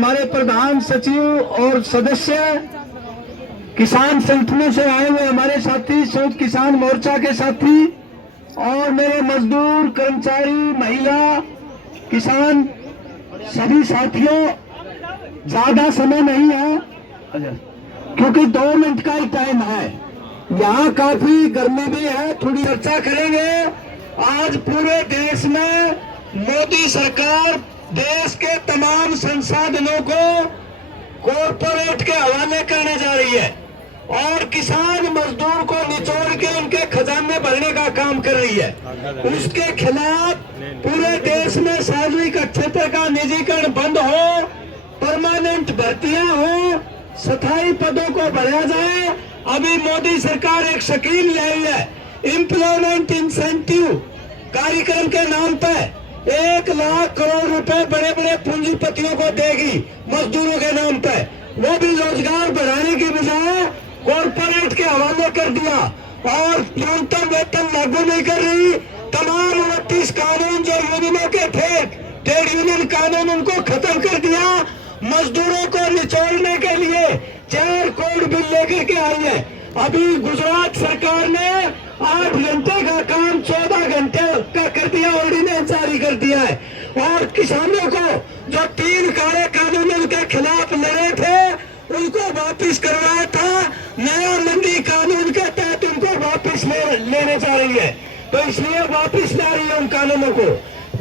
हमारे प्रधान सचिव और सदस्य, किसान संगठनों से आए हुए हमारे साथी, संयुक्त किसान मोर्चा के साथी और मेरे मजदूर, कर्मचारी, महिला, किसान सभी साथियों, ज्यादा समय नहीं है क्योंकि 2 मिनट का ही टाइम है। यहाँ काफी गर्मी भी है, थोड़ी चर्चा करेंगे। आज पूरे देश में मोदी सरकार देश के तमाम संसाधनों को कॉरपोरेट के हवाले करने जा रही है और किसान मजदूर को निचोड़ के उनके खजाने भरने का काम कर रही है। उसके खिलाफ पूरे देश में सार्वजनिक क्षेत्र का निजीकरण बंद हो, परमानेंट भर्तियां हो, स्थायी पदों को भरा जाए। अभी मोदी सरकार एक स्कीम लाई है, एम्प्लॉयमेंट इंसेंटिव कार्यक्रम के नाम पर 1 लाख करोड़ रुपए बड़े बड़े पूंजीपतियों को देगी मजदूरों के नाम पर। वो भी रोजगार बढ़ाने की बजाय कॉरपोरेट के हवाले कर दिया और न्यूनतम वेतन लागू नहीं कर रही। तमाम 29 कानून जो यूनियनों के थे, ट्रेड यूनियन कानून, उनको खत्म कर दिया। मजदूरों को निचोड़ने के लिए 4 करोड़ बिल लेकर के आई है। अभी गुजरात सरकार ने 8 घंटे का काम 14 घंटे का कर दिया, ऑर्डिनेंस जारी कर दिया है। और किसानों को जो 3 काले कानून उनके खिलाफ लड़े थे उनको वापिस करवाया था, नया मंडी कानून के तहत उनको वापिस लेने जा रही है। तो इसलिए वापिस ला रही है उन कानूनों को।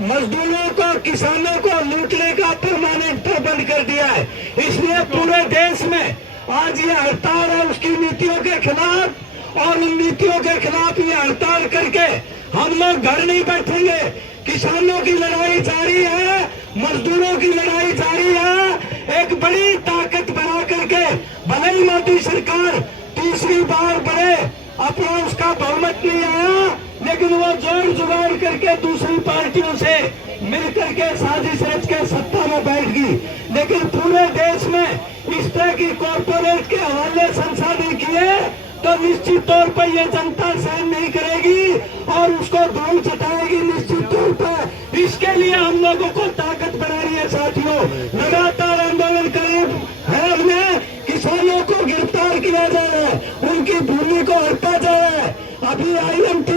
मजदूरों को, किसानों को लूटने का परमानेंट बंद कर दिया है। इसलिए पूरे देश में आज ये हड़ताल है उसकी नीतियों के खिलाफ, और उन नीतियों के खिलाफ ये हड़ताल करके हम लोग घर नहीं बैठेंगे। किसानों की लड़ाई जारी है, मजदूरों की लड़ाई जारी है। एक बड़ी ताकत बना करके भले ही मोदी सरकार तीसरी बार बढ़े, अपना उसका बहुमत नहीं आया, लेकिन वो जोड़ जुगाड़ करके दूसरी पार्टियों से मिलकर के साजिश रच के सत्ता में बैठ गई। लेकिन पूरे देश में इस तरह की कॉर्पोरेट के हवाले संसाधन किए तो निश्चित तौर पर ये जनता सहन नहीं करेगी और उसको धूल चटाएगी निश्चित तौर पर। इसके लिए हम लोगों को ताकत बनानी है साथियों। लगातार आंदोलन करीब है, हमने किसानों को गिरफ्तार किया जा रहा है, उनकी भूमि को हड़पा जा रहा है। अभी IMT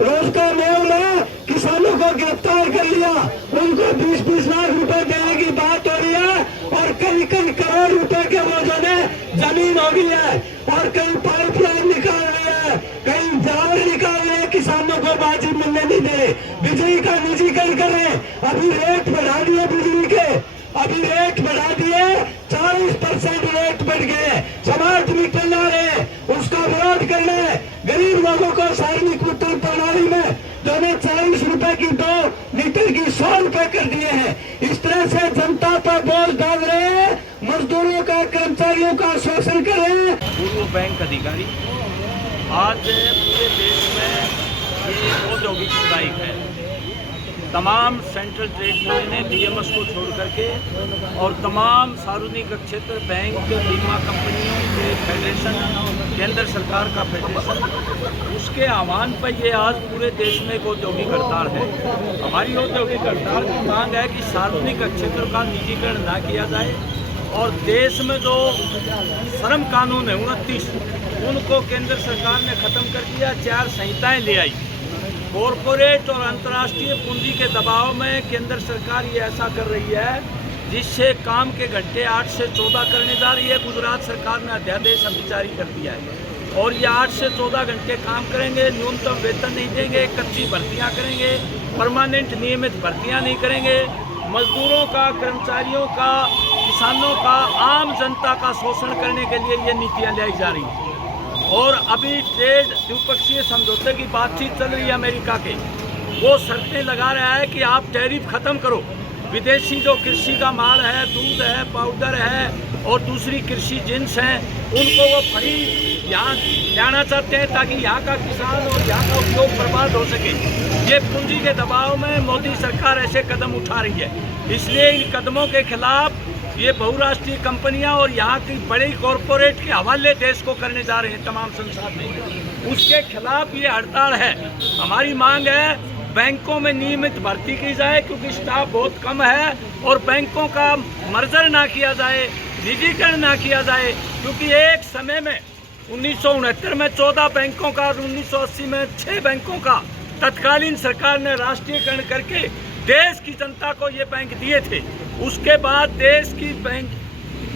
रोजगार मेल में किसानों को गिरफ्तार कर लिया, उनको 20-20 लाख रुपए देने की बात हो रही है और कई करोड़ रुपए के मौजों ने जमीन हो गई है और कई पाइपलाइन निकाल रही है, कई जावर निकाल रहे हैं, किसानों को बाजी मिलने नहीं दे रहे। बिजली का निजीकरण कर रहे हैं, अभी रेट बढ़ा दिए बिजली के, अभी रेट बढ़ा दिए, 40% रेट बढ़ गए। स्मार्ट मीटर ला रहे हैं, उसका विरोध करना है। गरीब लोगों को सार्वजनिक वितरण प्रणाली में जो 40 रुपए की 2 लीटर की 100 रुपए कर दिए हैं। इस तरह से जनता पर बोझ डाल रहे हैं, मजदूरों का, कर्मचारियों का शोषण कर रहे हैं। पूर्व बैंक अधिकारी आज पूरे देश में ये औद्योगिक स्ट्राइक है। तमाम सेंट्रल ट्रेड यूनियन DMS को छोड़ करके और तमाम सार्वजनिक क्षेत्र बैंक, बीमा कंपनियों के फेडरेशन, केंद्र सरकार का फेडरेशन, उसके आह्वान पर ये आज पूरे देश में एक औद्योगिक हड़ताल है। हमारी औद्योगिक हड़ताल की मांग है कि सार्वजनिक क्षेत्र का निजीकरण ना किया जाए और देश में जो श्रम कानून है 29, उनको केंद्र सरकार ने ख़त्म कर दिया, 4 संहिताएँ ले आई। कॉरपोरेट और अंतर्राष्ट्रीय पूंजी के दबाव में केंद्र सरकार ये ऐसा कर रही है जिससे काम के घंटे 8 से 14 करने जा रही है। गुजरात सरकार ने अध्यादेश अभी जारी कर दिया है और ये 8 से 14 घंटे काम करेंगे, न्यूनतम वेतन नहीं देंगे, कच्ची भर्तियां करेंगे, परमानेंट नियमित भर्तियां नहीं करेंगे। मजदूरों का, कर्मचारियों का, किसानों का, आम जनता का शोषण करने के लिए ये नीतियाँ लाई जा रही हैं। और अभी ट्रेड द्विपक्षीय समझौते की बातचीत चल रही है अमेरिका के, वो शर्तें लगा रहा है कि आप टैरिफ ख़त्म करो, विदेशी जो कृषि का माल है, दूध है, पाउडर है और दूसरी कृषि जिन्स हैं, उनको वो फ्री यहाँ लाना चाहते हैं ताकि यहाँ का किसान और यहाँ का उद्योग बर्बाद हो सके। ये पूंजी के दबाव में मोदी सरकार ऐसे कदम उठा रही है। इसलिए इन कदमों के खिलाफ ये बहुराष्ट्रीय कंपनियां और यहाँ की बड़ी कॉरपोरेट के हवाले देश को करने जा रहे हैं तमाम संसाधन, उसके खिलाफ ये हड़ताल है। हमारी मांग है बैंकों में नियमित भर्ती की जाए, क्योंकि स्टाफ बहुत कम है, और बैंकों का मर्जर ना किया जाए, निजीकरण ना किया जाए, क्योंकि एक समय में 1969 में 14 बैंकों का और 1980 में 6 बैंकों का तत्कालीन सरकार ने राष्ट्रीयकरण करके देश की जनता को ये बैंक दिए थे। उसके बाद देश की बैंक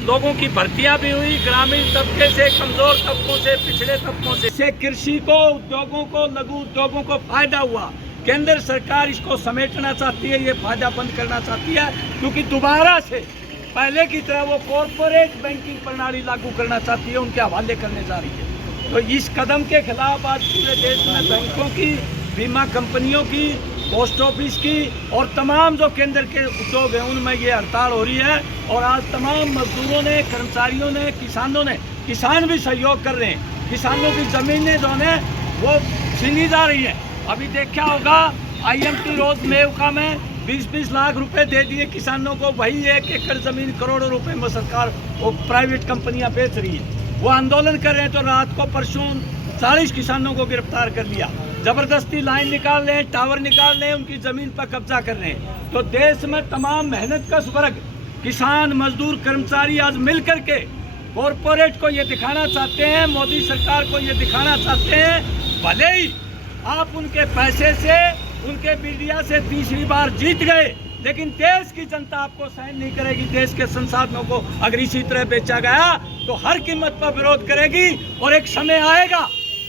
लोगों की भर्तियां भी हुई, ग्रामीण तबके से, कमजोर तबकों से, पिछड़े तबकों से कृषि को, उद्योगों को, लघु उद्योगों को फायदा हुआ। केंद्र सरकार इसको समेटना चाहती है, ये फायदा बंद करना चाहती है, क्योंकि दोबारा से पहले की तरह वो कॉरपोरेट बैंकिंग प्रणाली लागू करना चाहती है, उनके हवाले करने जा रही है। तो इस कदम के खिलाफ आज पूरे देश में बैंकों की, बीमा कंपनियों की, पोस्ट ऑफिस की और तमाम जो केंद्र के उद्योग हैं उनमें ये हड़ताल हो रही है। और आज तमाम मजदूरों ने, कर्मचारियों ने, किसानों ने, किसान भी सहयोग कर रहे हैं, किसानों की ज़मीनें जो है वो छीनी जा रही है। अभी देखा होगा IMT रोज मेवका में 20-20 लाख रुपए दे दिए किसानों को, वही 1 एकड़ ज़मीन करोड़ों रुपए में सरकार वो प्राइवेट कंपनियां बेच रही है। वो आंदोलन कर रहे हैं, तो रात को परसों 40 किसानों को गिरफ्तार कर लिया, जबरदस्ती लाइन निकाल रहे हैं, टावर निकाल रहे हैं, उनकी ज़मीन पर कब्जा कर रहे हैं। तो देश में तमाम मेहनतकश वर्ग, किसान, मजदूर, कर्मचारी आज मिल करके कॉरपोरेट को ये दिखाना चाहते हैं, मोदी सरकार को ये दिखाना चाहते हैं, भले ही आप उनके पैसे से, उनके मीडिया से तीसरी बार जीत गए, लेकिन देश की जनता आपको सहन नहीं करेगी। देश के संसाधनों को अगर इसी तरह बेचा गया तो हर कीमत पर विरोध करेगी। और एक समय आएगा,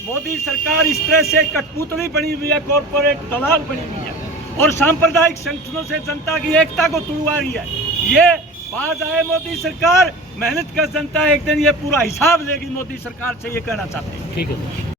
मोदी सरकार इस तरह से कठपुतली बनी हुई है, कॉरपोरेट दलाल बनी हुई है, और सांप्रदायिक संगठनों से जनता की एकता को तुड़वा रही है। ये बाज आए मोदी सरकार, मेहनत का जनता एक दिन ये पूरा हिसाब लेगी मोदी सरकार से, ये कहना चाहते हैं। ठीक है।